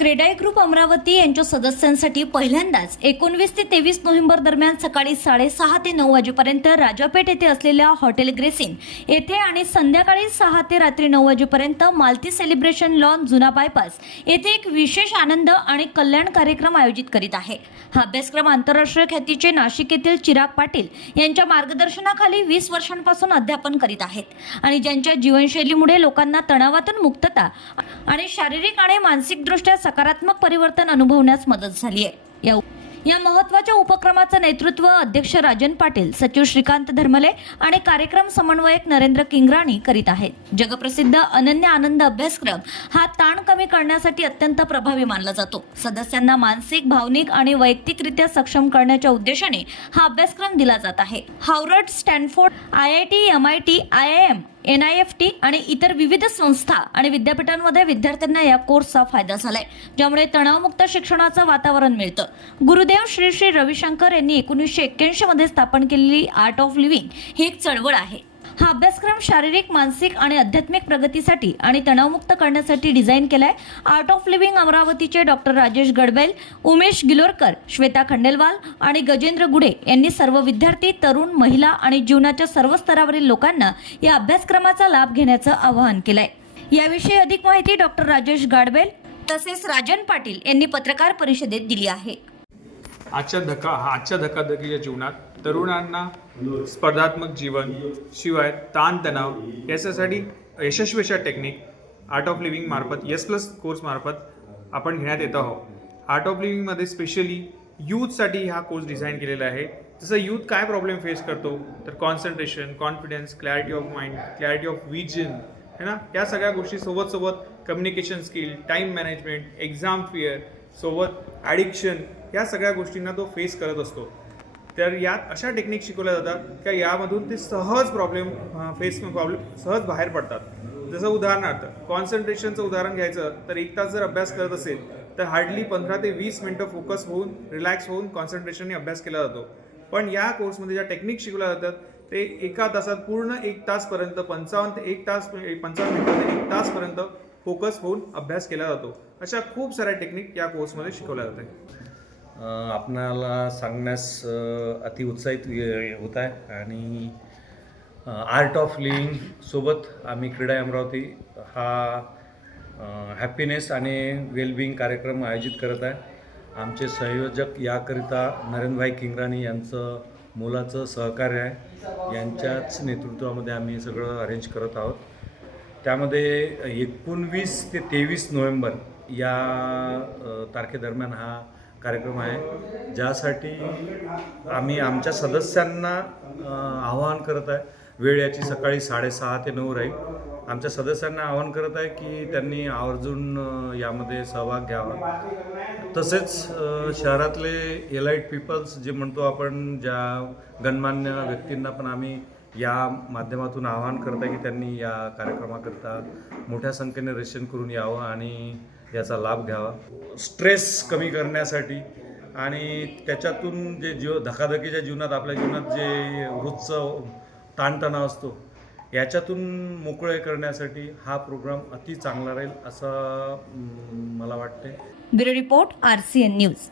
CREDAI group Amravati यांच्या सदस्यांसाठी पहिल्यांदाच एकोणवीस ते तेवीस नोव्हेंबर दरम्यान सकाळी साडेसहा ते नऊ वाजेपर्यंत राजापेठ येथे असलेल्या हॉटेल ग्रेसिन येथे आणि संध्याकाळी सहा ते रात्री नऊ वाजेपर्यंत मालती सेलिब्रेशन लॉन जुना बायपास येथे एक विशेष आनंद आणि कल्याण कार्यक्रम आयोजित करीत आहे. हा अभ्यासक्रम आंतरराष्ट्रीय ख्यातीचे नाशिक येथील चिराग पाटील यांच्या मार्गदर्शनाखाली वीस वर्षांपासून अध्यापन करीत आहेत आणि ज्यांच्या जीवनशैलीमुळे लोकांना तणावातून मुक्तता आणि शारीरिक आणि मानसिकदृष्ट्या सकारात्मक परिवर्तन अनुभवण्यास मदत झाली आहे. या या महत्त्वाच्या उपक्रमाचं नेतृत्व अध्यक्ष राजन पाटील सचिव श्रीकांत धर्मले आणि कार्यक्रम समन्वयक नरेंद्र किंगराणी करीत आहेत. जगप्रसिद्ध अनन्य आनंद अभ्यासक्रम हा ताण कमी करण्यासाठी अत्यंत प्रभावी मानला जातो. सदस्यांना मानसिक भावनिक आणि वैयक्तिकरित्या सक्षम करण्याच्या उद्देशाने हा अभ्यासक्रम दिला जात आहे. Harvard Stanford I I T M I T I I M N I F T आणि इतर विविध संस्था आणि विद्यापीठांमध्ये विद्यार्थ्यांना या कोर्सचा फायदा झालाय. ज्यामुळे तणावमुक्त शिक्षणाचं वातावरण मिळतं. गुरुदेव श्री श्री रविशंकर यांनी एकोणीसशे एक्क्याऐंशी मध्ये स्थापन केलेली आर्ट ऑफ लिव्हिंग ही एक चळवळ आहे. हा अभ्यासक्रम शारीरिक मानसिक आणि आध्यात्मिक प्रगतीसाठी आणि तणावमुक्त करण्यासाठी डिझाईन केलाय. आर्ट ऑफ लिव्हिंग अमरावतीचे डॉक्टर राजेश गडबेल उमेश गिलोरकर श्वेता खंडेलवाल आणि गजेंद्र गुडे यांनी सर्व विद्यार्थी तरुण महिला आणि जीवनाच्या सर्व स्तरावरील लोकांना या अभ्यासक्रमाचा लाभ घेण्याचं आवाहन केलंय. याविषयी अधिक माहिती डॉक्टर राजेश गाडबेल तसेच राजन पाटील यांनी पत्रकार परिषदेत दिली आहे. आजच्या धका आजच्या धकाधकीच्या जीवनात तरुणांना स्पर्धात्मक जीवन शिवाय ताणतणाव याच्यासाठी यशस्वी अशा टेक्निक आर्ट ऑफ लिव्हिंग मार्फत यस प्लस कोर्स मार्फत आपण घेण्यात येत आहोत. आर्ट ऑफ लिव्हिंगमध्ये स्पेशली यूथसाठी हा कोर्स डिझाईन केलेला आहे. जसं यूथ काय प्रॉब्लेम फेस करतो? तर concentration confidence clarity of mind clarity of vision है ना? या सगळ्या गोष्टी सोबत सोबत communication skill time management exam fear सोबत ॲडिक्शन या सगळ्या गोष्टींना तो फेस करत असतो. तर यात अशा टेक्निक शिकवल्या जातात का यामधून ते सहज प्रॉब्लेम फेस प्रॉब्लेम सहज बाहेर पडतात. जसं उदाहरणार्थ कॉन्सन्ट्रेशनचं उदाहरण घ्यायचं तर एक तास जर अभ्यास करत असेल तर हार्डली पंधरा ते वीस मिनटं फोकस होऊन रिलॅक्स होऊन कॉन्सन्ट्रेशनने अभ्यास केला जातो. पण या कोर्समध्ये ज्या टेक्निक शिकवल्या जातात ते एका तासात पूर्ण एक तासपर्यंत पंचावन्न ते एक तास पंचावन्न मिनटं ते एक तासपर्यंत फोकस होऊन अभ्यास केला जातो. अशा खूप साऱ्या टेक्निक या कोर्समध्ये शिकवल्या जातात. आपणाला सांगण्यास अति उत्साहित होत आहे. आणि आर्ट ऑफ लिव्हिंग सोबत आम्ही क्रीडा अमरावती हा हॅपीनेस आणि वेलबिईंग कार्यक्रम आयोजित करत आहे. आमचे संयोजक याकरिता नरेंद्रभाई किंगराणी यांचं मोलाचं सहकार्य आहे. यांच्याच नेतृत्वामध्ये आम्ही सगळं अरेंज करत आहोत. त्यामध्ये एकोणवीस ते तेवीस नोव्हेंबर या तारखेदरम्यान हा कार्यक्रम आहे. ज्यासाठी आम्ही आमच्या सदस्यांना आवाहन करत आहे. वेळ याची सकाळी साडेसहा ते नऊ राहील. आमच्या सदस्यांना आवाहन करत आहे की त्यांनी आवर्जून यामध्ये सहभाग घ्यावा. तसेच शहरातले एलाईट पीपल्स जे म्हणतो आपण ज्या गणमान्य व्यक्तींना पण आम्ही या माध्यमातून आवाहन करत आहे की त्यांनी या कार्यक्रमाकरता मोठ्या संख्येने रजिस्ट्रेशन करून यावं आणि याचा लाभ घ्यावा. स्ट्रेस कमी करण्यासाठी आणि त्याच्यातून जे जीव धकाधकीच्या जीवनात आपल्या जीवनात जे रोजचं ताणतणाव असतो याच्यातून मोकळे करण्यासाठी हा प्रोग्राम अति चांगला राहील असं मला वाटते bureau report R C N news.